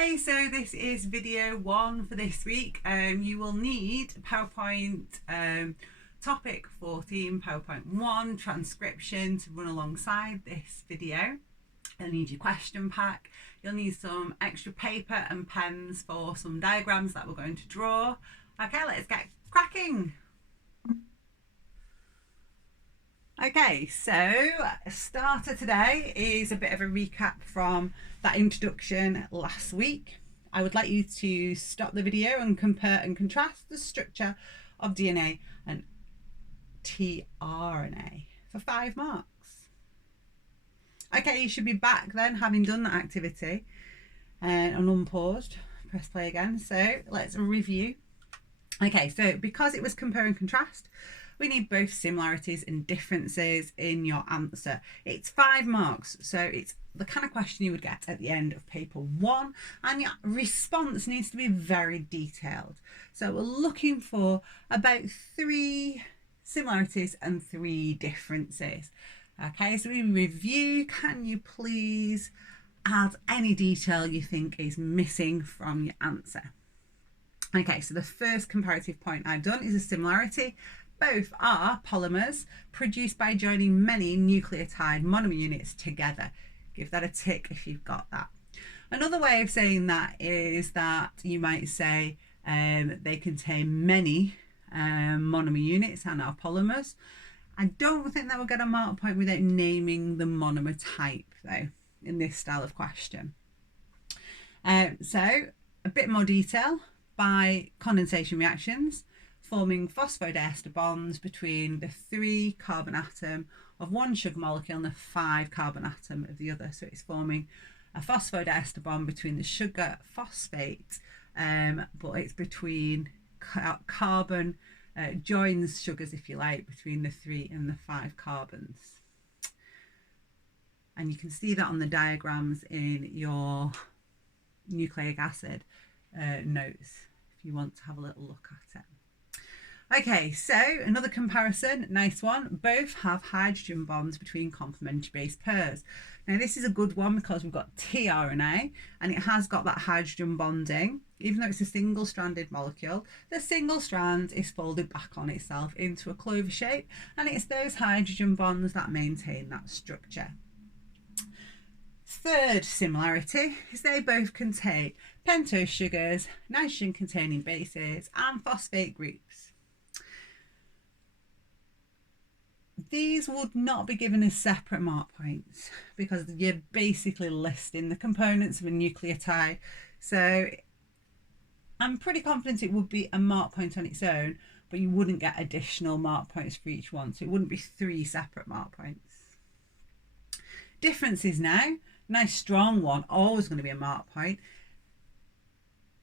Okay, so this is video 1 for this week. You will need PowerPoint topic 14, PowerPoint 1, transcription to run alongside this video. You'll need your question pack. You'll need some extra paper and pens for some diagrams that we're going to draw. Okay, let's get cracking. Okay, so starter today is a bit of a recap from that introduction last week. I would like you to stop the video and compare and contrast the structure of DNA and tRNA for 5 marks. Okay, you should be back then having done that activity and unpaused. Press play again. So let's review. Okay, so because it was compare and contrast, we need both similarities and differences in your answer. It's 5 marks, so it's the kind of question you would get at the end of paper 1, and your response needs to be very detailed. So we're looking for about 3 similarities and 3 differences. Okay, so we review. Can you please add any detail you think is missing from your answer? Okay, so the first comparative point I've done is a similarity. Both are polymers produced by joining many nucleotide monomer units together. Give that a tick if you've got that. Another way of saying that is that you might say they contain many monomer units and are polymers. I don't think that will get a mark point without naming the monomer type though in this style of question. So a bit more detail. By condensation reactions, forming phosphodiester bonds between the 3 carbon atom of one sugar molecule and the 5 carbon atom of the other. So it's forming a phosphodiester bond between the sugar phosphate, but it's between carbon, joins sugars, if you like, between the 3 and the 5 carbons. And you can see that on the diagrams in your nucleic acid notes if you want to have a little look at it. Okay, so another comparison, nice one. Both have hydrogen bonds between complementary base pairs. Now this is a good one because we've got tRNA and it has got that hydrogen bonding. Even though it's a single-stranded molecule, the single strand is folded back on itself into a clover shape, and it's those hydrogen bonds that maintain that structure. Third similarity is they both contain pentose sugars, nitrogen containing bases and phosphate groups. These would not be given as separate mark points because you're basically listing the components of a nucleotide. So I'm pretty confident it would be a mark point on its own, but you wouldn't get additional mark points for each one. So it wouldn't be 3 separate mark points. Differences now. Nice strong one, always going to be a mark point.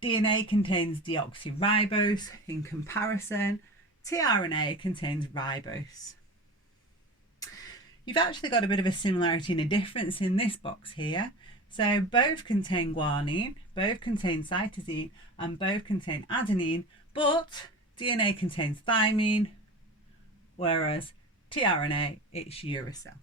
DNA contains deoxyribose. In comparison, tRNA contains ribose. You've actually got a bit of a similarity and a difference in this box here. So both contain guanine, both contain cytosine, and both contain adenine, but DNA contains thymine, whereas tRNA, it's uracil.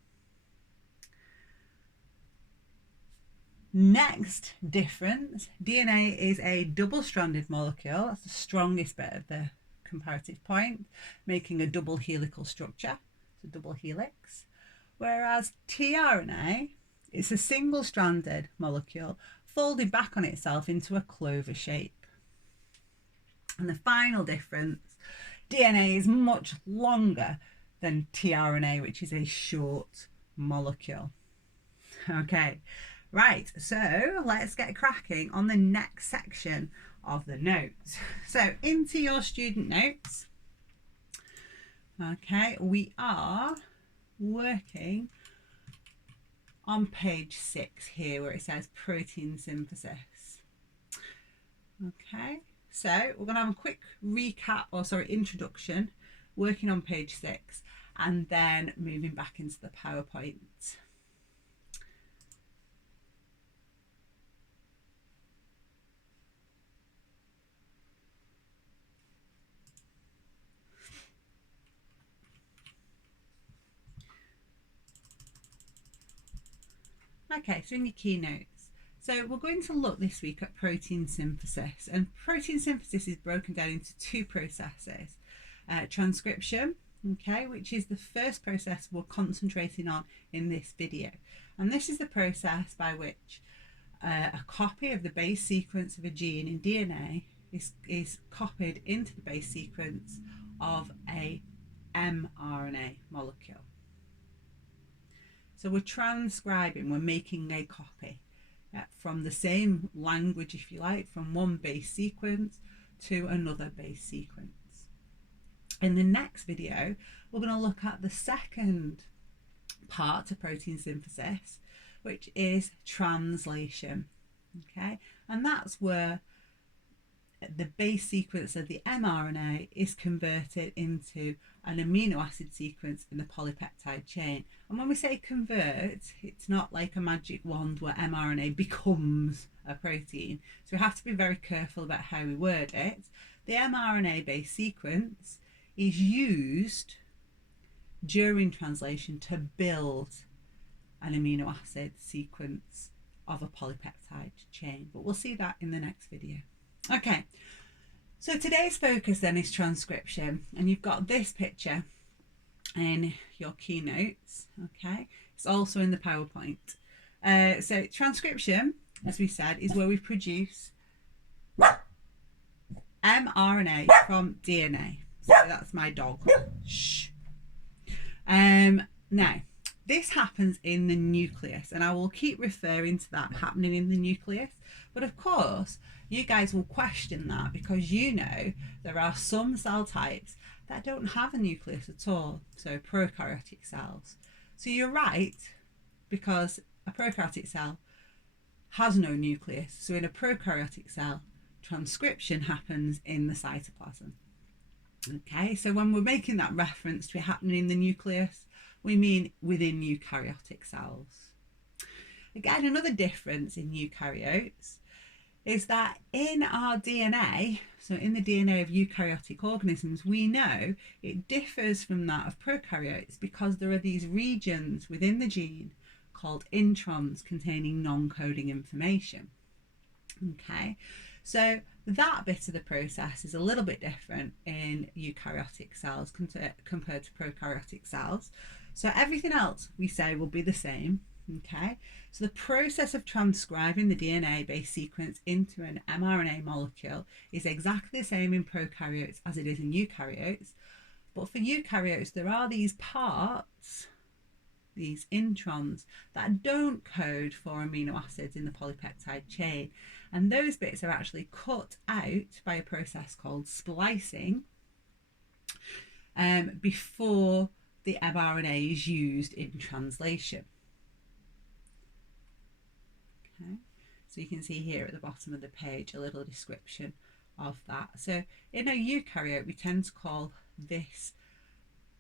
Next difference, DNA is a double-stranded molecule. That's the strongest bit of the comparative point, making a double helical structure, it's a double helix. Whereas tRNA, it's a single-stranded molecule folded back on itself into a clover shape. And the final difference, DNA is much longer than tRNA, which is a short molecule. Okay. Right, so let's get cracking on the next section of the notes. So into your student notes, okay, we are working on page 6 here where it says protein synthesis. Okay, so we're going to have a quick recap, introduction, working on page 6 and then moving back into the PowerPoint. Okay, so in your keynotes, So we're going to look this week at protein synthesis, and protein synthesis is broken down into two processes. Transcription, okay, which is the first process we're concentrating on in this video, and this is the process by which a copy of the base sequence of a gene in DNA is copied into the base sequence of a mRNA molecule. So we're transcribing, we're making a copy from the same language, if you like, from one base sequence to another base sequence. In the next video, we're going to look at the second part of protein synthesis, which is translation. Okay, and that's where the base sequence of the mRNA is converted into an amino acid sequence in the polypeptide chain. And when we say convert, it's not like a magic wand where mRNA becomes a protein. So we have to be very careful about how we word it. The mRNA base sequence is used during translation to build an amino acid sequence of a polypeptide chain. But we'll see that in the next video. Okay, so today's focus then is transcription, and you've got this picture in your keynotes. Okay, it's also in the PowerPoint. So transcription, as we said, is where we produce mRNA from DNA. So that's my dog. Shh. Now, this happens in the nucleus, and I will keep referring to that happening in the nucleus. But of course, you guys will question that because you know there are some cell types that don't have a nucleus at all, so prokaryotic cells. So you're right, because a prokaryotic cell has no nucleus. So in a prokaryotic cell, transcription happens in the cytoplasm. Okay, so when we're making that reference to it happening in the nucleus, we mean within eukaryotic cells. Again, another difference in eukaryotes is that in our DNA, so in the DNA of eukaryotic organisms, we know it differs from that of prokaryotes because there are these regions within the gene called introns containing non-coding information. Okay, so that bit of the process is a little bit different in eukaryotic cells compared to prokaryotic cells. So everything else we say will be the same. Okay, so the process of transcribing the DNA base sequence into an mRNA molecule is exactly the same in prokaryotes as it is in eukaryotes. But for eukaryotes, there are these parts, these introns, that don't code for amino acids in the polypeptide chain. And those bits are actually cut out by a process called splicing before the mRNA is used in translation. Okay, so you can see here at the bottom of the page a little description of that. So in a eukaryote, we tend to call this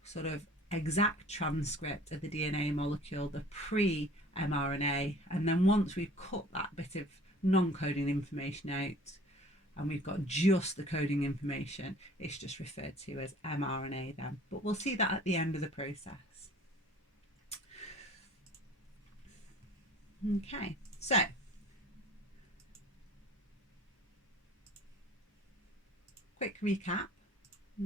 sort of exact transcript of the DNA molecule the pre-mRNA, and then once we've cut that bit of non-coding information out and we've got just the coding information, it's just referred to as mRNA then. But we'll see that at the end of the process. Okay, so quick recap.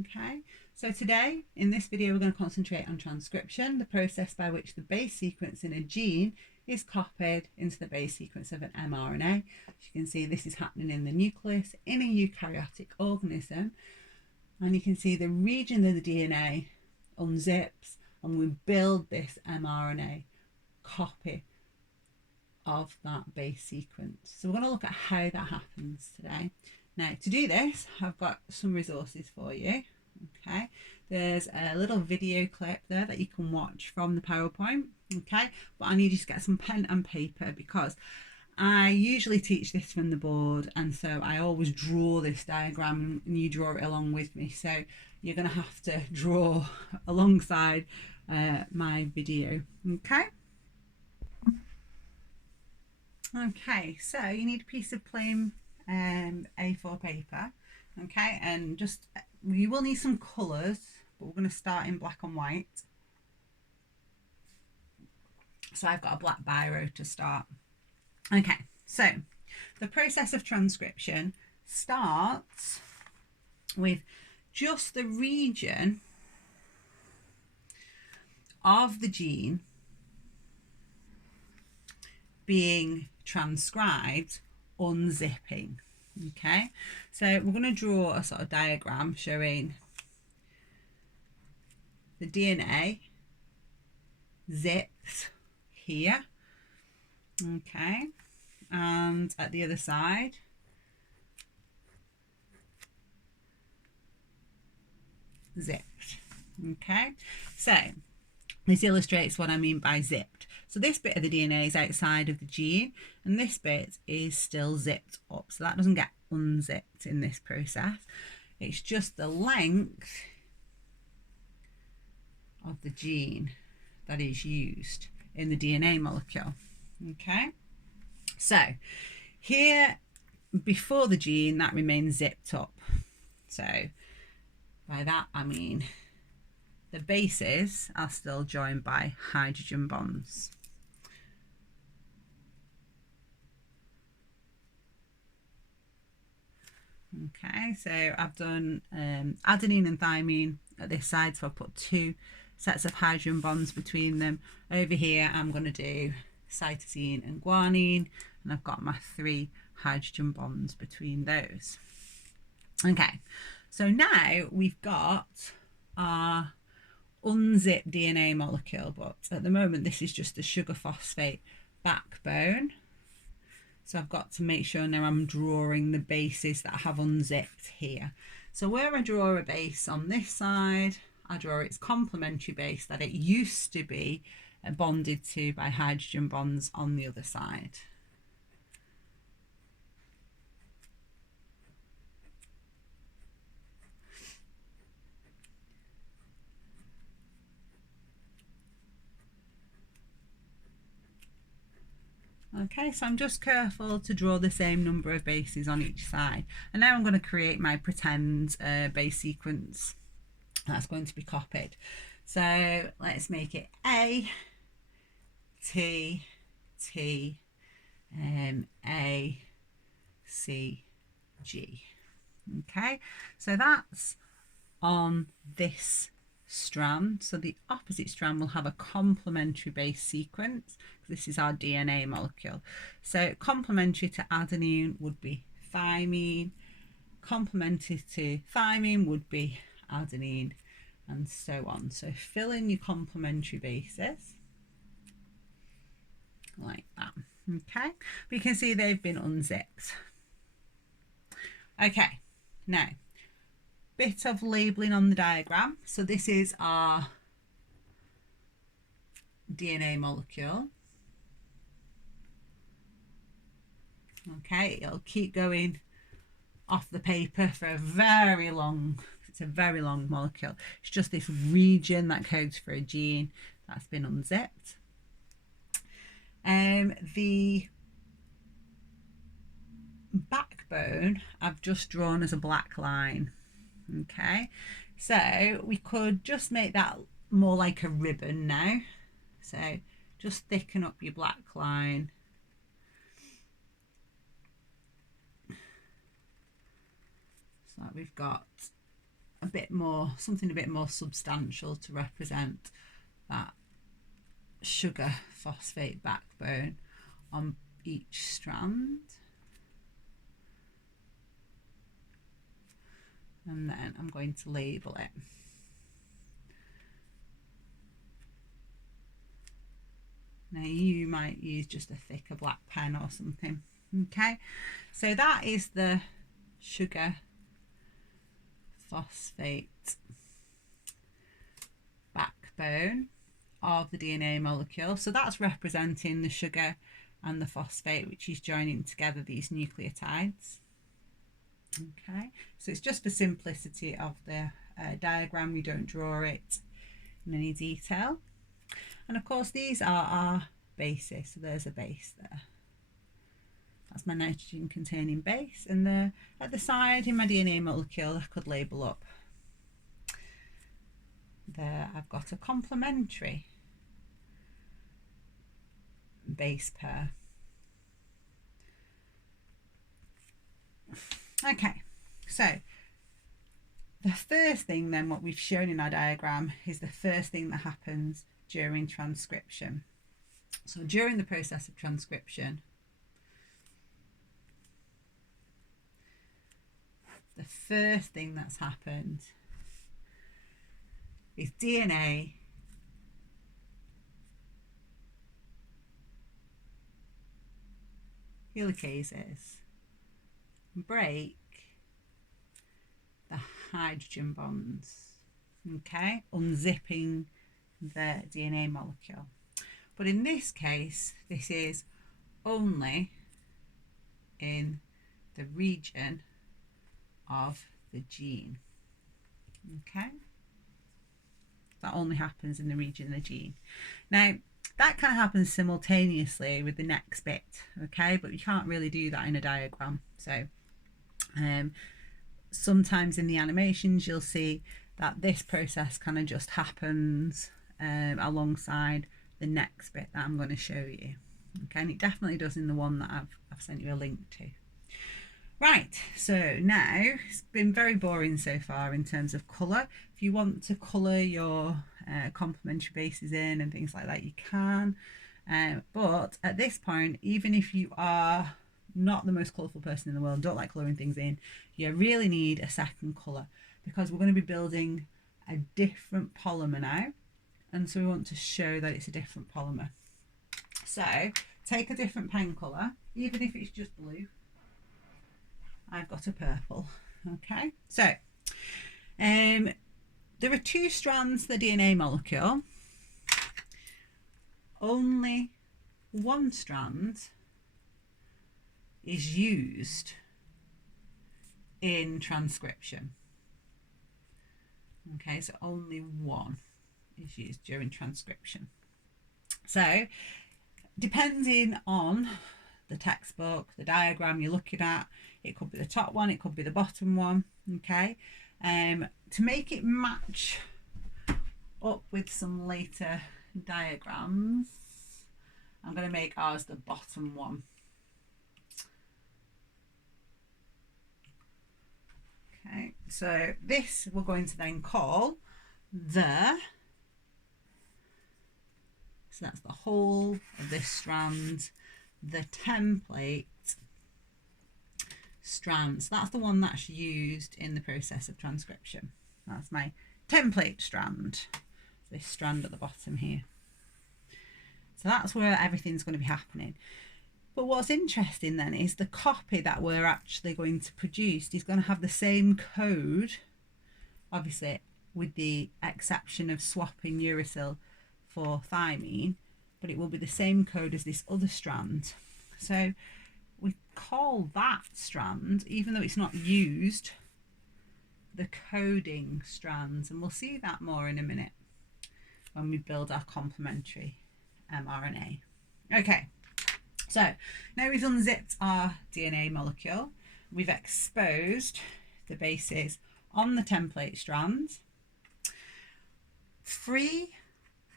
Okay, so today in this video we're going to concentrate on transcription, the process by which the base sequence in a gene is copied into the base sequence of an mRNA. As you can see, this is happening in the nucleus in a eukaryotic organism, and you can see the region of the DNA unzips and we build this mRNA copy of that base sequence. So we're going to look at how that happens today. Now, to do this, I've got some resources for you. Okay, there's a little video clip there that you can watch from the PowerPoint. Okay, but I need you to get some pen and paper because I usually teach this from the board, and so I always draw this diagram and you draw it along with me. So you're going to have to draw alongside my video. Okay. Okay, so you need a piece of plain A4 paper. Okay, and just you will need some colours, but we're going to start in black and white. So I've got a black biro to start. Okay, So the process of transcription starts with just the region of the gene being transcribed unzipping. Okay, so we're going to draw a sort of diagram showing the DNA zipped here, okay, and at the other side zipped. Okay, so this illustrates what I mean by zipped. So this bit of the DNA is outside of the gene and this bit is still zipped up, so that doesn't get unzipped in this process. It's just the length of the gene that is used in the DNA molecule. Okay, so here before the gene that remains zipped up. So by that I mean the bases are still joined by hydrogen bonds. Okay, so I've done adenine and thymine at this side, so I've put 2 sets of hydrogen bonds between them. Over here I'm going to do cytosine and guanine, and I've got my 3 hydrogen bonds between those. Okay, so now we've got our unzipped DNA molecule, but at the moment this is just a sugar phosphate backbone. So I've got to make sure now I'm drawing the bases that I have unzipped here. So where I draw a base on this side, I draw its complementary base that it used to be bonded to by hydrogen bonds on the other side. Okay, so I'm just careful to draw the same number of bases on each side. And now I'm going to create my pretend base sequence that's going to be copied. So let's make it A, T, T, A, C, G. Okay, so that's on this strand. So the opposite strand will have a complementary base sequence. This is our DNA molecule. So complementary to adenine would be thymine, complementary to thymine would be adenine, and so on. So fill in your complementary bases like that. Okay, but you can see they've been unzipped. Okay, now bit of labeling on the diagram. So this is our DNA molecule. Okay, it'll keep going off the paper for a very long, it's a very long molecule. It's just this region that codes for a gene that's been unzipped. The backbone I've just drawn as a black line. Okay, so we could just make that more like a ribbon now. So just thicken up your black line. So that we've got a bit more, something a bit more substantial to represent that sugar phosphate backbone on each strand. And then I'm going to label it. Now you might use just a thicker black pen or something. Okay, so that is the sugar phosphate backbone of the DNA molecule. So that's representing the sugar and the phosphate, which is joining together these nucleotides. Okay, so it's just for simplicity of the diagram, we don't draw it in any detail. And of course these are our bases, so there's a base there. That's my nitrogen containing base, and at the side in my DNA molecule I could label up. There I've got a complementary base pair. Okay, so the first thing then, what we've shown in our diagram, is the first thing that happens during transcription. So during the process of transcription, the first thing that's happened is DNA helicases break the hydrogen bonds, okay, unzipping the DNA molecule. But in this case, this is only in the region of the gene, okay? That only happens in the region of the gene. Now, that kind of happens simultaneously with the next bit, okay? But you can't really do that in a diagram. So sometimes in the animations, you'll see that this process kind of just happens alongside the next bit that I'm going to show you. Okay, and it definitely does in the one that I've sent you a link to. Right, so now it's been very boring so far in terms of colour. If you want to colour your complementary bases in and things like that, you can. But at this point, even if you are not the most colourful person in the world, don't like colouring things in, you really need a second colour, because we're going to be building a different polymer now. And so we want to show that it's a different polymer. So take a different pen colour, even if it's just blue. I've got a purple. Okay, so there are two strands to the DNA molecule. Only one strand is used in transcription. Okay, so only one is used during transcription. So depending on the textbook, the diagram you're looking at, it could be the top one, it could be the bottom one. Okay, to make it match up with some later diagrams, I'm going to make ours the bottom one. Okay, so this we're going to then call the, so that's the whole of this strand, the template strand. So that's the one that's used in the process of transcription. That's my template strand, this strand at the bottom here. So that's where everything's going to be happening. But what's interesting then is the copy that we're actually going to produce is going to have the same code, obviously with the exception of swapping uracil for thymine, but it will be the same code as this other strand. So we call that strand, even though it's not used, the coding strands, and we'll see that more in a minute when we build our complementary mRNA. Okay, so now we've unzipped our DNA molecule, we've exposed the bases on the template strand. Free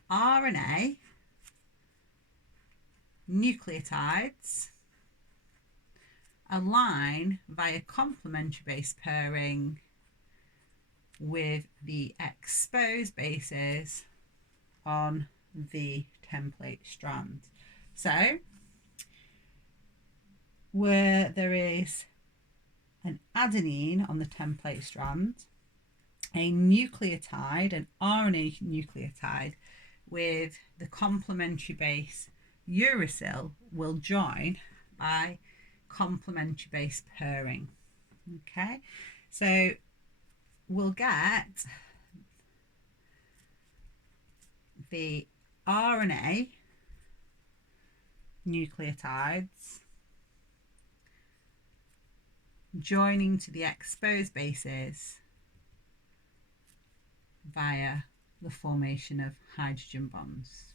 RNA nucleotides align via complementary base pairing with the exposed bases on the template strand. So where there is an adenine on the template strand, a nucleotide, an RNA nucleotide with the complementary base uracil will join by complementary base pairing. Okay, so we'll get the RNA nucleotides joining to the exposed bases via the formation of hydrogen bonds.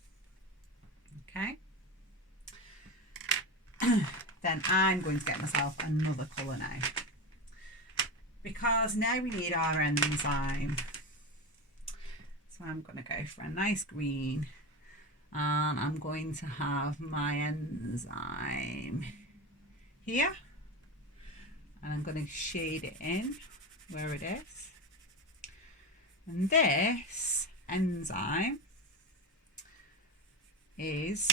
Okay, then I'm going to get myself another colour now, because now we need our enzyme. So I'm going to go for a nice green, and I'm going to have my enzyme here. and I'm going to shade it in where it is. And this enzyme is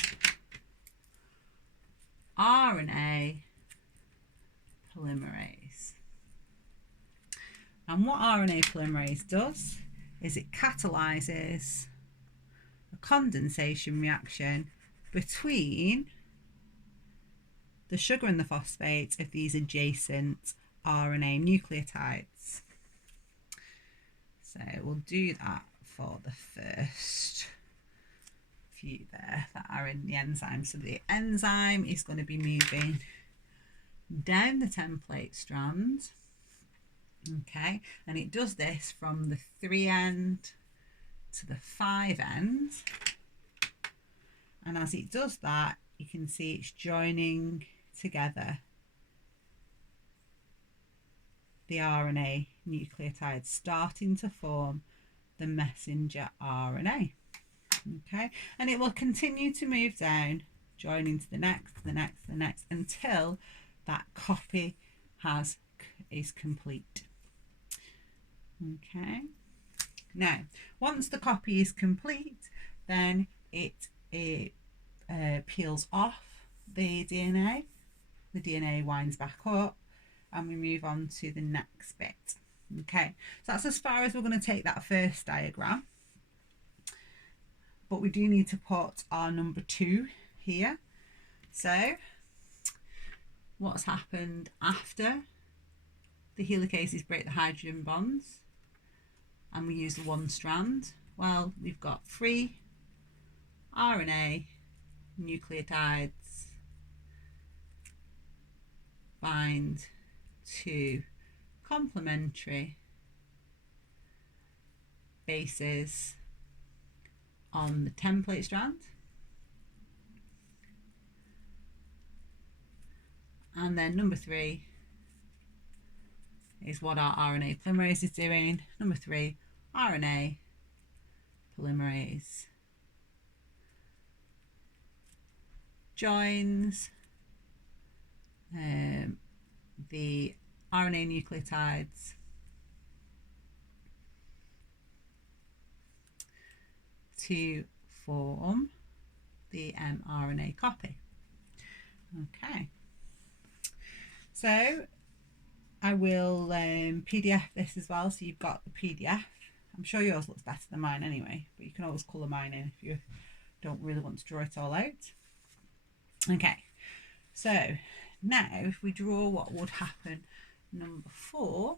RNA polymerase. And what RNA polymerase does is it catalyses a condensation reaction between the sugar and the phosphate of these adjacent RNA nucleotides. So we'll do that for the first few there that are in the enzyme. So the enzyme is going to be moving down the template strand. Okay, and it does this from the 3' end to the 5' end. And as it does that, you can see it's joining together the RNA nucleotides, starting to form the messenger RNA. Okay, and it will continue to move down, joining to the next, the next, the next, until that copy is complete. Okay, now once the copy is complete, then it peels off the DNA. The DNA winds back up, and we move on to the next bit. Okay, so that's as far as we're going to take that first diagram. But we do need to put our number 2 here. So what's happened after the helicases break the hydrogen bonds and we use the 1 strand? Well, we've got 3 RNA nucleotides bind to complementary bases on the template strand, and then number 3 is what our RNA polymerase is doing. Number 3, RNA polymerase joins the RNA nucleotides to form the mRNA copy. Okay, so I will PDF this as well, so you've got the PDF. I'm sure yours looks better than mine anyway, but you can always colour mine in if you don't really want to draw it all out. Okay, so now if we draw what would happen number 4.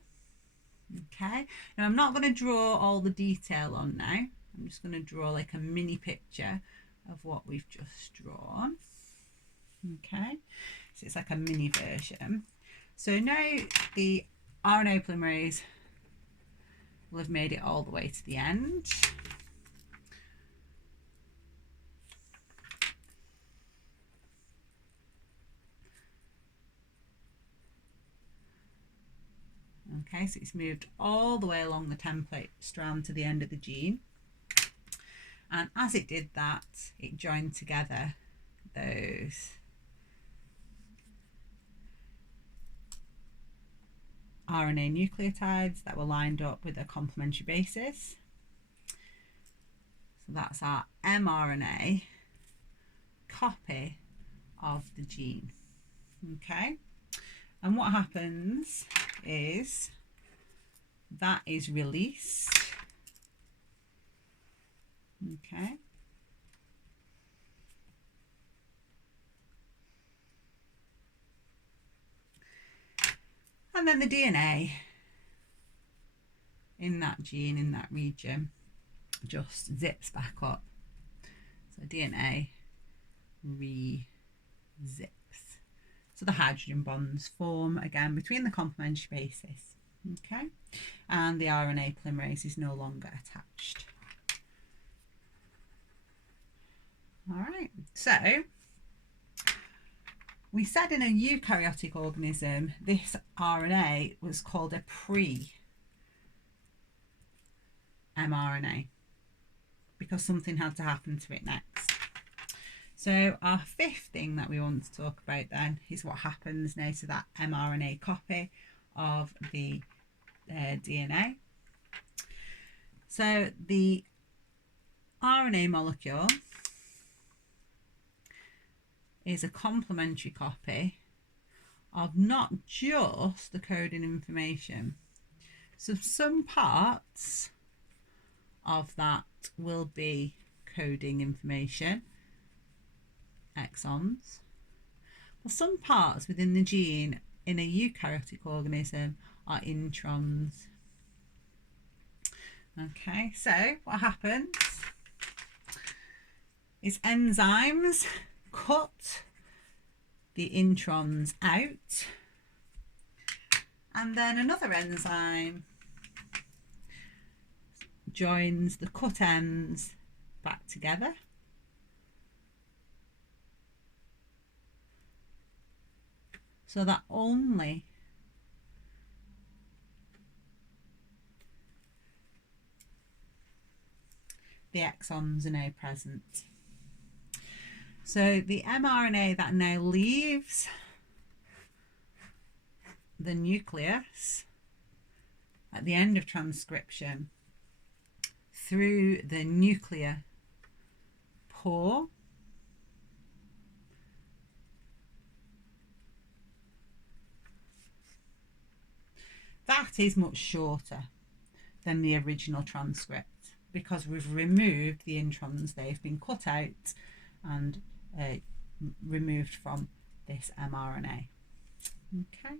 Okay, now I'm not going to draw all the detail on now. I'm just going to draw like a mini picture of what we've just drawn. Okay, so it's like a mini version. So now the RNA polymerase will have made it all the way to the end. Okay, so it's moved all the way along the template strand to the end of the gene. And as it did that, it joined together those RNA nucleotides that were lined up with a complementary basis. So that's our mRNA copy of the gene. Okay, and what happens is that is released. Okay, and then the DNA in that gene, in that region, just zips back up. So DNA re-zips. So the hydrogen bonds form again between the complementary bases. Okay, and the RNA polymerase is no longer attached. All right, so we said in a eukaryotic organism this RNA was called a pre-mRNA because something had to happen to it next. So our fifth thing that we want to talk about then is what happens now to that mRNA copy of the DNA. So the RNA molecule is a complementary copy of not just the coding information. So some parts of that will be coding information, exons, but some parts within the gene in a eukaryotic organism are introns. Okay, so what happens is enzymes cut the introns out, and then another enzyme joins the cut ends back together. So that only the exons are now present. So the mRNA that now leaves the nucleus at the end of transcription through the nuclear pore that is much shorter than the original transcript because we've removed the introns. They've been cut out and removed from this mRNA. Okay,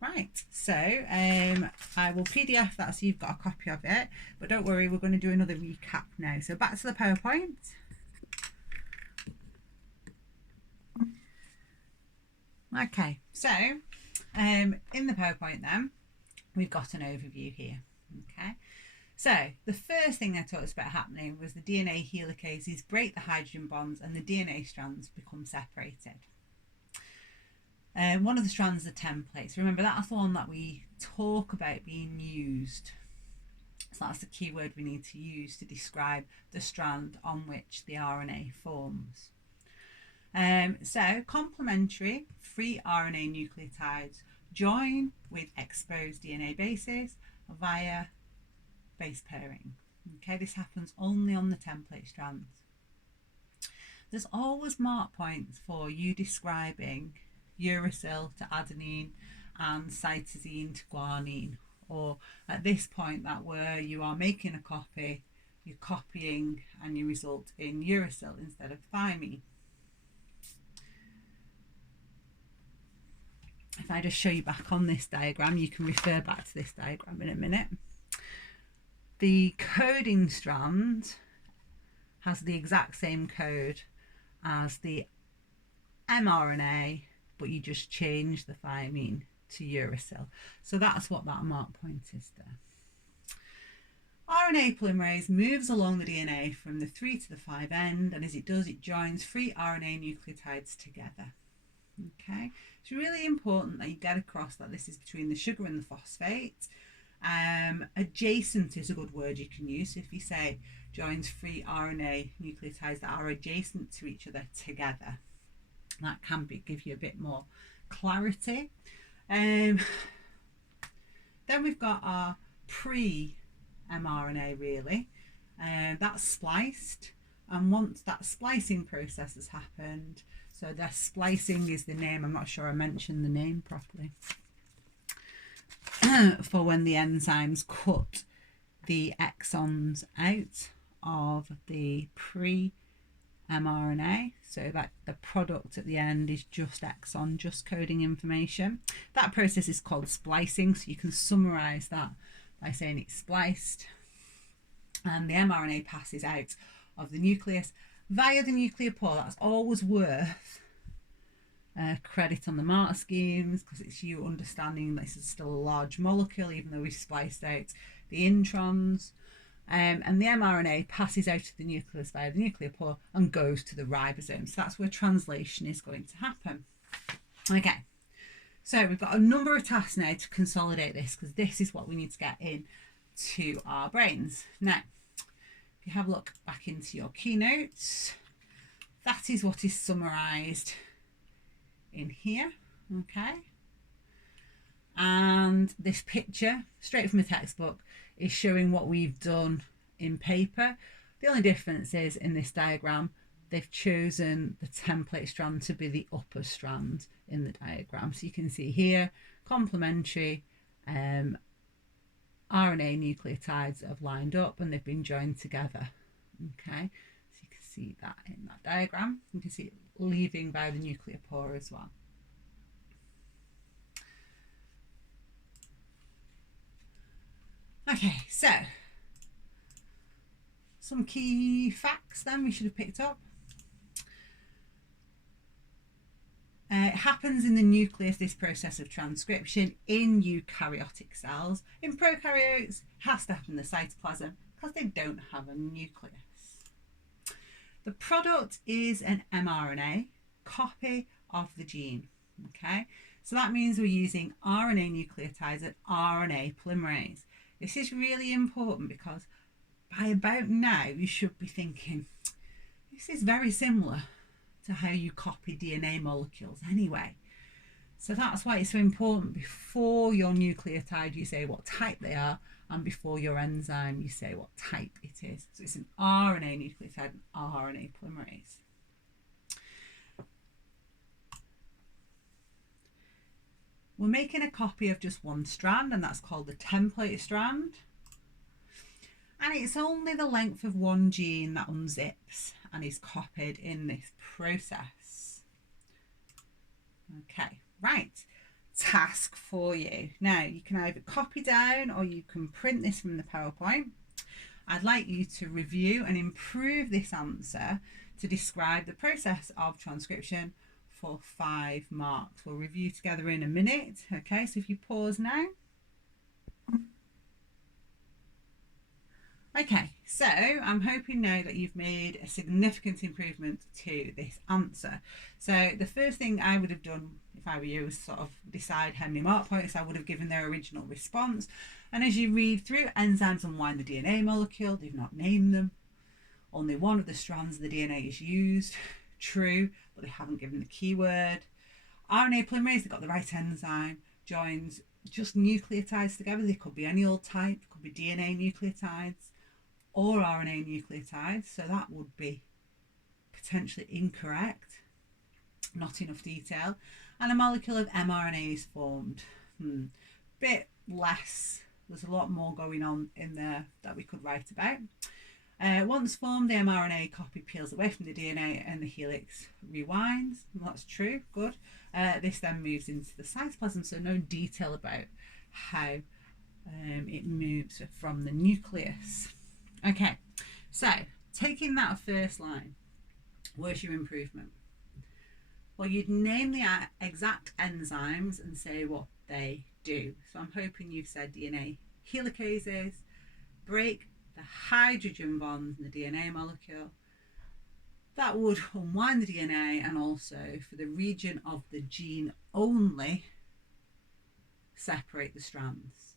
right, so I will PDF that so you've got a copy of it, but don't worry, we're going to do another recap now. So back to the PowerPoint. Okay, so in the PowerPoint then we've got an overview here. Okay, so the first thing they taught us about happening was the DNA helicases break the hydrogen bonds and the DNA strands become separated. One of the strands are templates. Remember, that's the one that we talk about being used. So that's the key word we need to use to describe the strand on which the RNA forms. So complementary free RNA nucleotides join with exposed DNA bases via base pairing. Okay, this happens only on the template strands. There's always mark points for you describing uracil to adenine and cytosine to guanine, or at this point that where you are making a copy, you're copying and you result in uracil instead of thymine. If I just show you back on this diagram, you can refer back to this diagram in a minute. The coding strand has the exact same code as the mRNA, but you just change the thymine to uracil. So that's what that mark point is there. RNA polymerase moves along the DNA from the 3 to the 5 end, and as it does, it joins 3 RNA nucleotides together. Okay, it's really important that you get across that this is between the sugar and the phosphate. Adjacent is a good word you can use. So if you say joins 3 RNA nucleotides that are adjacent to each other together, that can give you a bit more clarity. Then we've got our pre-mRNA really. That's spliced, and once that splicing process has happened, so the splicing is the name, I'm not sure I mentioned the name properly, for when the enzymes cut the exons out of the pre-mRNA, so that the product at the end is just exon, just coding information. That process is called splicing, so you can summarize that by saying it's spliced, and the mRNA passes out of the nucleus via the nuclear pore. That's always worth credit on the mark schemes, because it's you understanding this is still a large molecule even though we've spliced out the introns, and the mRNA passes out of the nucleus via the nuclear pore and goes to the ribosome. So that's where translation is going to happen. Okay, so we've got a number of tasks now to consolidate this, because this is what we need to get in to our brains. Now, if you have a look back into your keynotes, that is what is summarised in here, okay? And this picture, straight from a textbook, is showing what we've done in paper. The only difference is in this diagram, they've chosen the template strand to be the upper strand in the diagram. So you can see here, complementary RNA nucleotides have lined up and they've been joined together. Okay, so you can see that in that diagram. You can see it leaving by the nuclear pore as well. Okay, so some key facts then we should have picked up. It happens in the nucleus, this process of transcription, in eukaryotic cells. In prokaryotes, it has to happen in the cytoplasm because they don't have a nucleus. The product is an mRNA copy of the gene. Okay, so that means we're using RNA nucleotides and RNA polymerase. This is really important because by about now you should be thinking, this is very similar to how you copy DNA molecules anyway. So that's why it's so important before your nucleotide you say what type they are, and before your enzyme you say what type it is. So it's an RNA nucleotide and RNA polymerase. We're making a copy of just one strand, and that's called the template strand. And it's only the length of one gene that unzips and is copied in this process. Okay, right. Task for you. Now, you can either copy down or you can print this from the PowerPoint. I'd like you to review and improve this answer to describe the process of transcription for 5 marks. We'll review together in a minute. Okay, so if you pause now. Okay, so I'm hoping now that you've made a significant improvement to this answer. So the first thing I would have done if I were you was sort of decide how many mark points I would have given their original response. And as you read through, enzymes unwind the DNA molecule, they've not named them. Only one of the strands of the DNA is used. True, but they haven't given the keyword. RNA polymerase, they've got the right enzyme, joins just nucleotides together. They could be any old type, could be DNA nucleotides or RNA nucleotides, so that would be potentially incorrect, not enough detail. And a molecule of mRNA is formed. Bit less, there's a lot more going on in there that we could write about. Once formed, the mRNA copy peels away from the DNA and the helix rewinds. Well, that's true, good. This then moves into the cytoplasm, so no detail about how it moves from the nucleus. Okay, so taking that first line, where's your improvement? Well, you'd name the exact enzymes and say what they do. So I'm hoping you've said DNA helicases break the hydrogen bonds in the DNA molecule. That would unwind the DNA and also, for the region of the gene only, separate the strands.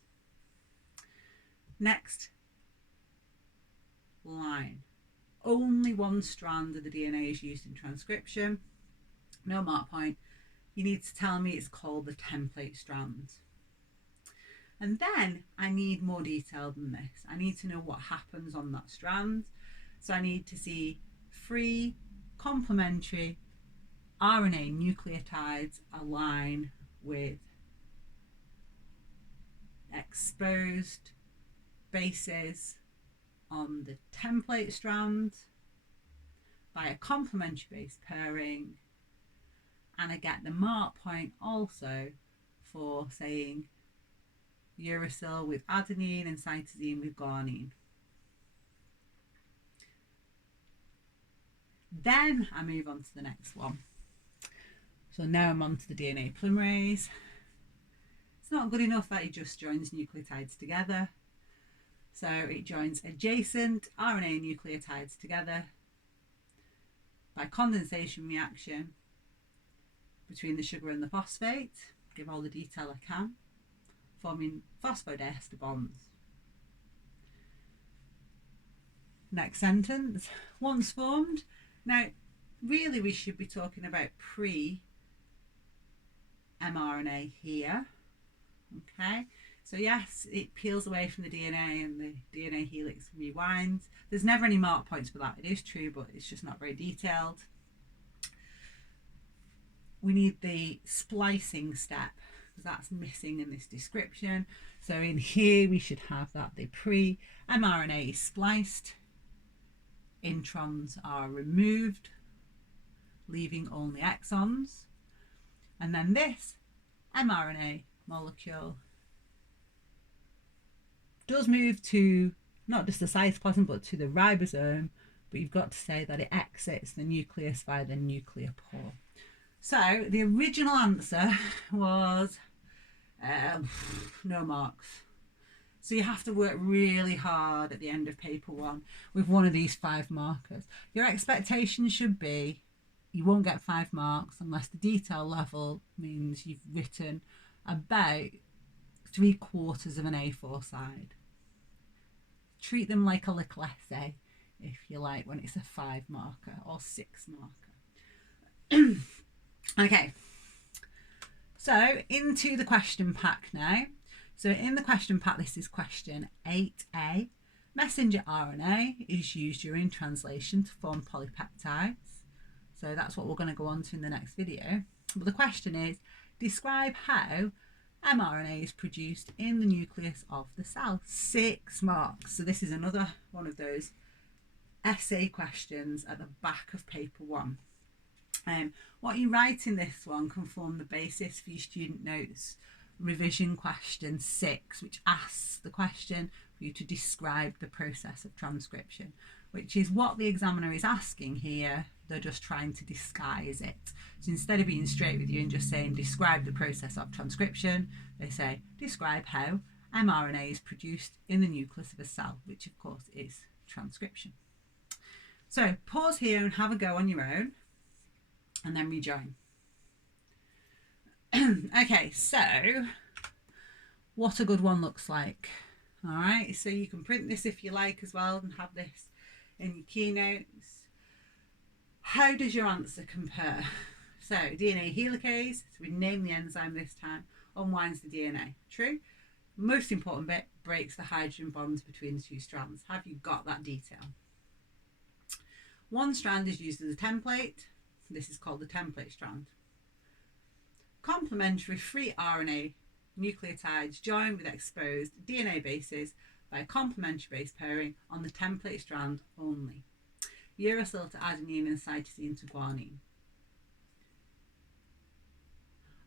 Next line. Only one strand of the DNA is used in transcription. No mark point. You need to tell me it's called the template strand. And then I need more detail than this. I need to know what happens on that strand. So I need to see 3 complementary RNA nucleotides align with exposed bases on the template strand by a complementary base pairing, and I get the mark point also for saying uracil with adenine and cytosine with guanine. Then I move on to the next one. So now I'm on to the DNA polymerase. It's not good enough that it just joins nucleotides together. So it joins adjacent RNA nucleotides together by condensation reaction between the sugar and the phosphate. Give all the detail I can, forming phosphodiester bonds. Next sentence. Once formed, now really we should be talking about pre-mRNA here. Okay, so yes, it peels away from the DNA and the DNA helix rewinds. There's never any mark points for that. It is true, but it's just not very detailed. We need the splicing step because that's missing in this description. So in here we should have that the pre-mRNA is spliced, introns are removed, leaving only exons, and then this mRNA molecule does move to not just the cytoplasm but to the ribosome, but you've got to say that it exits the nucleus via the nuclear pore. So the original answer was no marks. So you have to work really hard at the end of paper 1 with one of these 5 markers. Your expectation should be you won't get 5 marks unless the detail level means you've written about 3/4 of an A4 side. Treat them like a little essay, if you like, when it's a 5 marker or 6 marker. Okay, so into the question pack now. So in the question pack, this is question 8A. Messenger RNA is used during translation to form polypeptides. So that's what we're going to go on to in the next video. But the question is, describe how mRNA is produced in the nucleus of the cell. 6 marks. So this is another one of those essay questions at the back of paper 1. What you write in this one can form the basis for your student notes revision question 6, which asks the question for you to describe the process of transcription, which is what the examiner is asking here. They're just trying to disguise it. So instead of being straight with you and just saying describe the process of transcription, they say describe how mRNA is produced in the nucleus of a cell, which of course is transcription. So pause here and have a go on your own and then rejoin. Okay, so what a good one looks like. All right, so you can print this if you like as well and have this in your keynotes. How does your answer compare? So DNA helicase, so we name the enzyme this time, unwinds the DNA. True. Most important bit, breaks the hydrogen bonds between the 2 strands. Have you got that detail? One strand is used as a template. This is called the template strand. Complementary free RNA nucleotides join with exposed DNA bases by a complementary base pairing on the template strand only. Uracil to adenine and cytosine to guanine.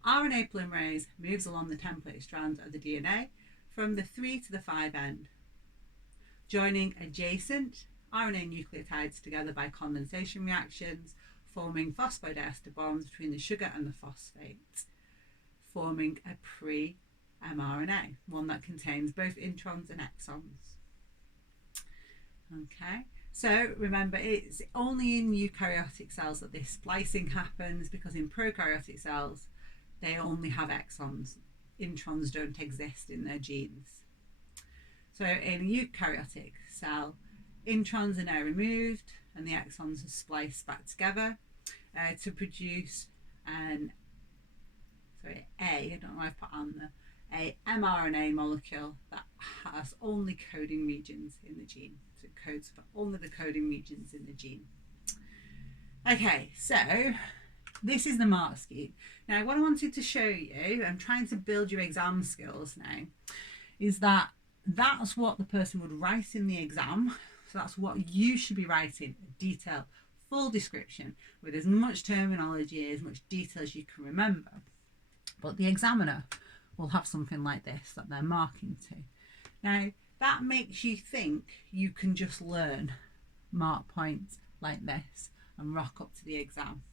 RNA polymerase moves along the template strand of the DNA from the 3 to the 5 end, joining adjacent RNA nucleotides together by condensation reactions, forming phosphodiester bonds between the sugar and the phosphate, forming a pre-mRNA, one that contains both introns and exons. Okay, so remember, it's only in eukaryotic cells that this splicing happens, because in prokaryotic cells they only have exons. Introns don't exist in their genes. So in a eukaryotic cell, introns are now removed and the exons are spliced back together to produce I don't know why I've put on there, a mRNA molecule that has only coding regions in the gene. So it codes for only the coding regions in the gene. Okay, so this is the mark scheme. Now what I wanted to show you, I'm trying to build your exam skills now, is that that's what the person would write in the exam. So that's what you should be writing, a detailed, full description with as much terminology, as much detail as you can remember. But the examiner will have something like this that they're marking to. Now, that makes you think you can just learn mark points like this and rock up to the exam.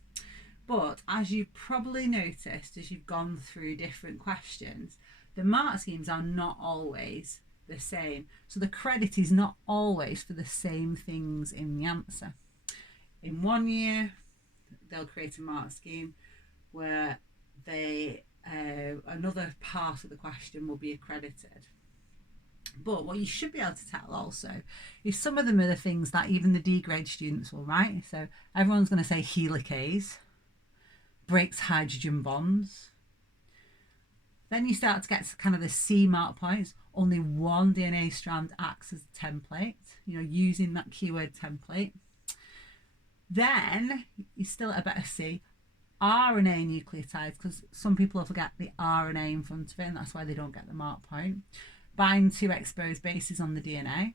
But as you probably noticed as you've gone through different questions, the mark schemes are not always the same. So the credit is not always for the same things in the answer. In one year, they'll create a mark scheme where they another part of the question will be accredited. But what you should be able to tell also is some of them are the things that even the D grade students will write. So everyone's going to say helicase, breaks hydrogen bonds. Then you start to get to kind of the C mark points. Only one DNA strand acts as a template, using that keyword template. Then you still at a better C, RNA nucleotides, because some people will forget the RNA in front of it, and that's why they don't get the mark point. Bind to exposed bases on the DNA.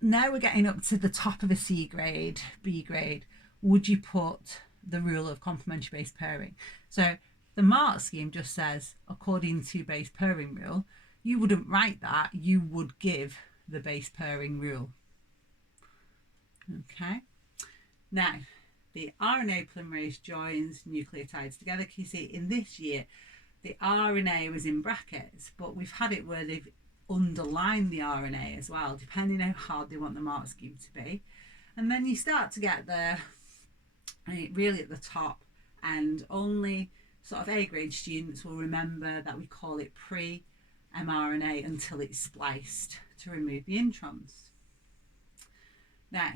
Now we're getting up to the top of a C grade, B grade. Would you put the rule of complementary base pairing? So the mark scheme just says, according to base pairing rule. You wouldn't write that, you would give the base pairing rule. Okay. Now, the RNA polymerase joins nucleotides together. Can you see in this year, the RNA was in brackets, but we've had it where they've underlined the RNA as well, depending on how hard they want the mark scheme to be. And then you start to get there really at the top, and only sort of A grade students will remember that we call it pre-mRNA until it's spliced to remove the introns. Now,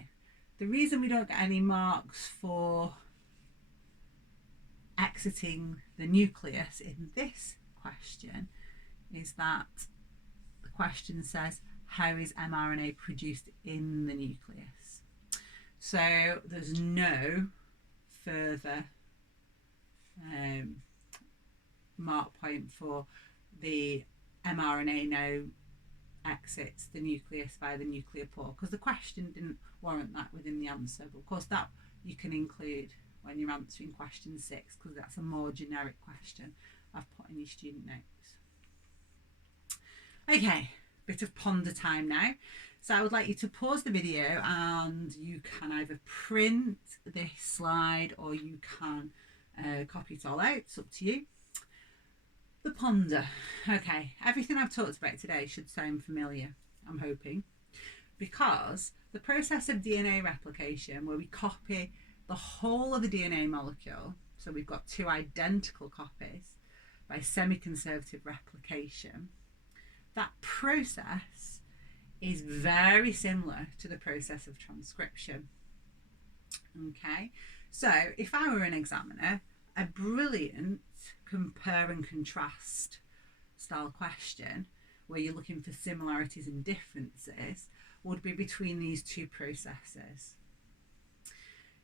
the reason we don't get any marks for exiting the nucleus in this question is that the question says, how is mRNA produced in the nucleus? So there's no further mark point for the mRNA now exits the nucleus via the nuclear pore, because the question didn't warrant that within the answer. But of course that you can include when you're answering question 6, because that's a more generic question I've put in your student notes. Okay, bit of ponder time now. So I would like you to pause the video, and you can either print this slide or you can copy it all out. It's up to you. The ponder. Okay, everything I've talked about today should sound familiar, I'm hoping, because the process of DNA replication, where we copy the whole of the DNA molecule, so we've got 2 identical copies by semi-conservative replication, that process is very similar to the process of transcription. Okay, so if I were an examiner, a brilliant compare and contrast style question where you're looking for similarities and differences would be between these 2 processes.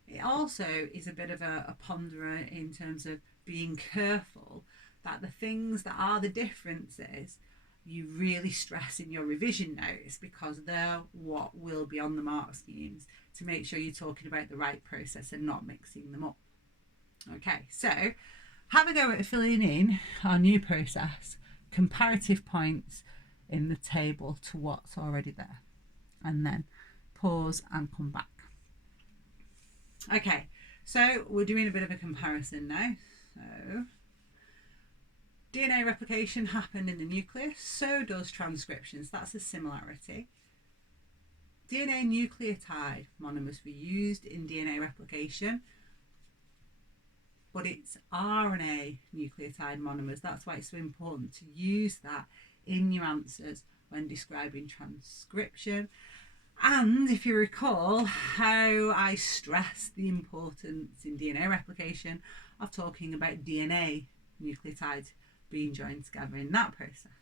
It also is a bit of a ponderer in terms of being careful that the things that are the differences you really stress in your revision notes, because they're what will be on the mark schemes, to make sure you're talking about the right process and not mixing them up. Okay, so have a go at filling in our new process, comparative points in the table to what's already there, and then pause and come back. Okay, so we're doing a bit of a comparison now. So DNA replication happened in the nucleus, so does transcription, so that's a similarity. DNA nucleotide monomers were used in DNA replication, but it's RNA nucleotide monomers. That's why it's so important to use that in your answers when describing transcription. And if you recall how I stressed the importance in DNA replication of talking about DNA nucleotides being joined together in that process.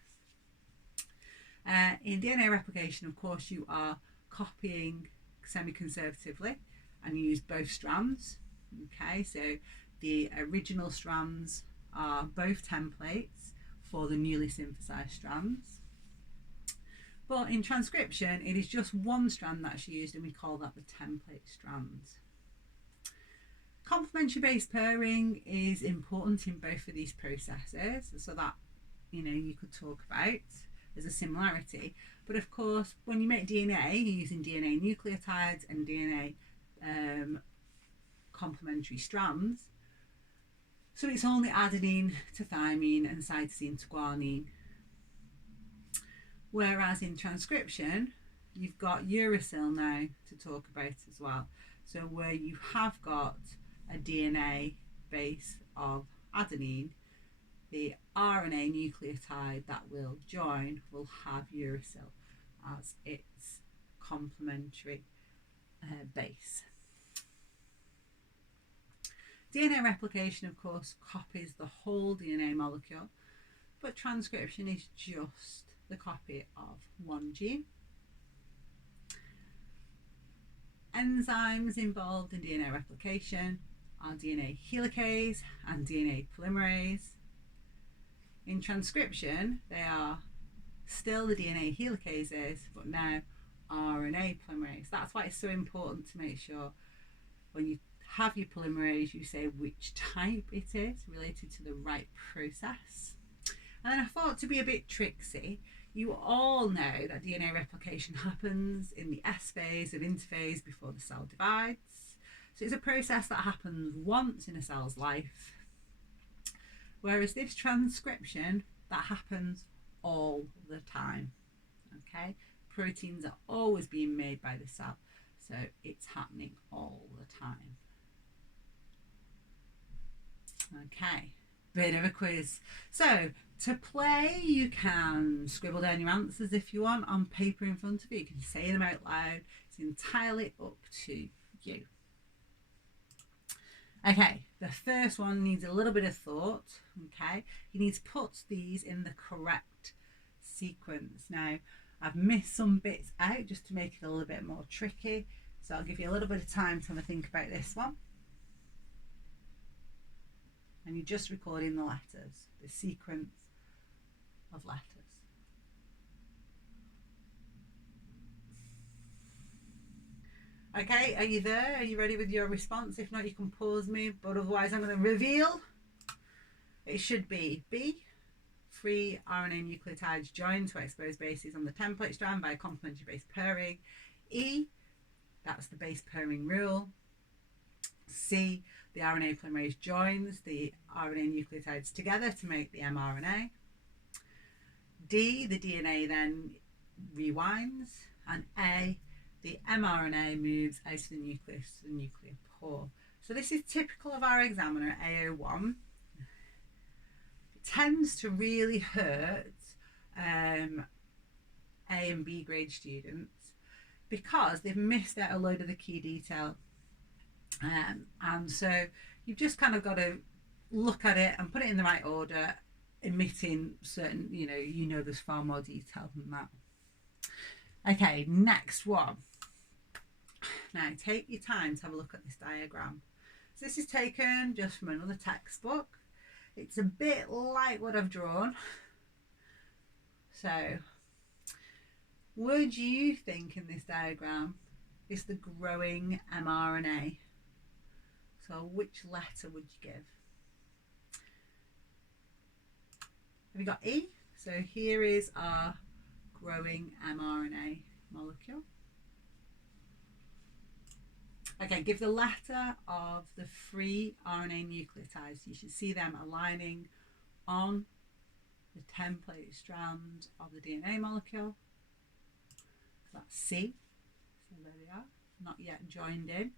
In DNA replication, of course, you are copying semi-conservatively and you use both strands. Okay, so the original strands are both templates for the newly synthesized strands. But in transcription, it is just one strand that's used, and we call that the template strands. Complementary base pairing is important in both of these processes, so that you could talk about as a similarity. But of course, when you make DNA, you're using DNA nucleotides and DNA complementary strands. So it's only adenine to thymine and cytosine to guanine. Whereas in transcription, you've got uracil now to talk about as well. So where you have got a DNA base of adenine, the RNA nucleotide that will join will have uracil as its complementary base. DNA replication, of course, copies the whole DNA molecule, but transcription is just the copy of one gene. Enzymes involved in DNA replication are DNA helicase and DNA polymerase. In transcription, they are still the DNA helicases, but now RNA polymerase. That's why it's so important to make sure when you have your polymerase, you say which type it is related to the right process. And then I thought, to be a bit tricksy, you all know that DNA replication happens in the S phase of interphase before the cell divides. So it's a process that happens once in a cell's life, whereas this transcription, that happens all the time. Okay, proteins are always being made by the cell, so it's happening all the time. Okay, bit of a quiz. So to play, you can scribble down your answers if you want on paper in front of you. You can say them out loud. It's entirely up to you. Okay, the first one needs a little bit of thought. Okay, you need to put these in the correct sequence. Now, I've missed some bits out just to make it a little bit more tricky, so I'll give you a little bit of time to have a think about this one. And you're just recording the letters, the sequence of letters. Okay, are you there? Are you ready with your response? If not, you can pause me, but otherwise I'm going to reveal. It should be B. 3 RNA nucleotides join to expose bases on the template strand by complementary base pairing. E, that's the base pairing rule. C, the RNA polymerase joins the RNA nucleotides together to make the mRNA. D, the DNA then rewinds. And A, the mRNA moves out of the nucleus to the nuclear pore. So this is typical of our examiner, A01. It tends to really hurt A and B grade students because they've missed out a load of the key detail. And so you've just kind of got to look at it and put it in the right order, omitting certain, you know there's far more detail than that. Okay, next one. Now take your time to have a look at this diagram. So this is taken just from another textbook. It's a bit like what I've drawn. So would you think in this diagram is the growing mRNA? So which letter would you give? Have you got E? So here is our growing mRNA molecule. Okay, give the letter of the 3 RNA nucleotides. You should see them aligning on the template strand of the DNA molecule. So that's C. So there they are, not yet joined in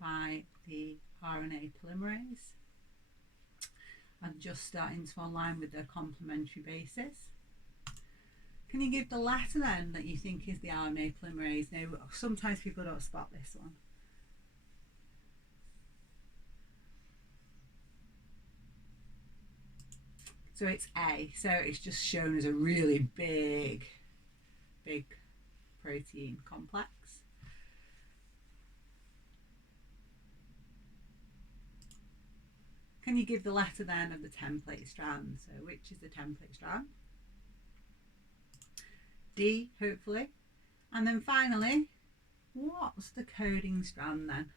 by the RNA polymerase, and just starting to align with their complementary bases. Can you give the letter then that you think is the RNA polymerase? Now, sometimes people don't spot this one. So it's A, so it's just shown as a really big protein complex. Can you give the letter then of the template strand? So which is the template strand? D, hopefully. And then finally, what's the coding strand then?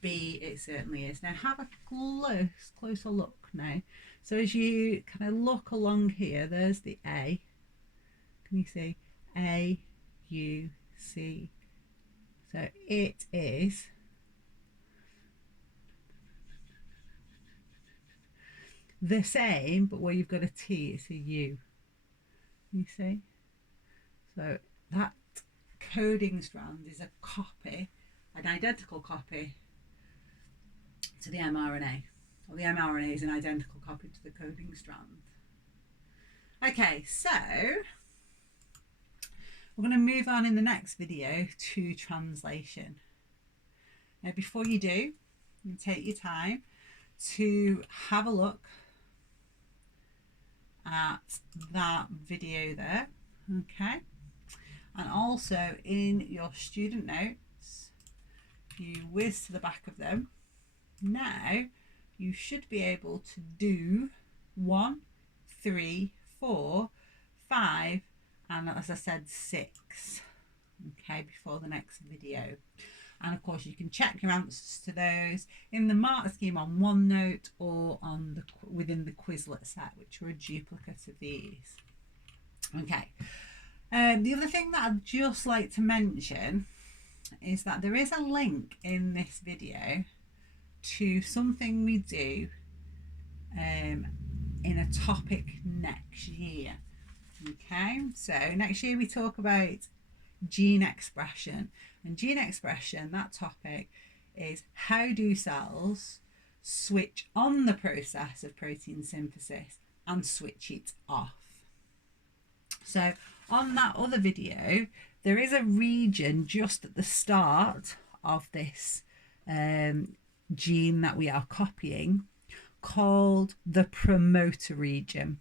B, it certainly is. Now have a closer look now. So as you kind of look along here, there's the A. Can you see? A, U, C. So it is the same, but where you've got a T, it's a U. You see? So that coding strand is a copy, an identical copy to the mRNA. Well, the mRNA is an identical copy to the coding strand. Okay, so we're going to move on in the next video to translation. Now, before you do, you take your time to have a look at that video there, okay? And also in your student notes, if you whiz to the back of them, now you should be able to do 1, 3, 4, 5, and as I said, 6, okay, before the next video. And of course you can check your answers to those in the mark scheme on OneNote or on within the Quizlet set, which are a duplicate of these. Okay. The other thing that I'd just like to mention is that there is a link in this video to something we do in a topic next year. Okay, so next year we talk about gene expression, and gene expression, that topic is how do cells switch on the process of protein synthesis and switch it off. So on that other video there is a region just at the start of this gene that we are copying called the promoter region.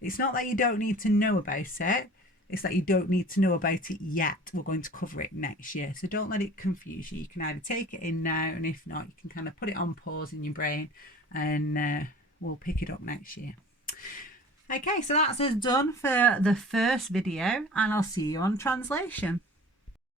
It's not that you don't need to know about it, it's that you don't need to know about it yet. We're going to cover it next year, so don't let it confuse you. You can either take it in now, and if not, you can kind of put it on pause in your brain, and we'll pick it up next year. Okay, so that's us done for the first video, and I'll see you on translation.